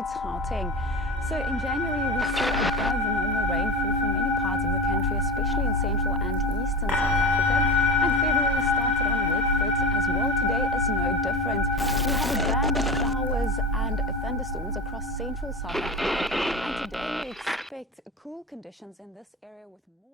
includes Gauteng. So in January, we saw above normal rainfall for many parts of the country, especially in central and eastern South Africa. And February started on a wet foot as well. Today is no different. We have a band of showers and thunderstorms across central South Africa. And today we expect cool conditions in this area with more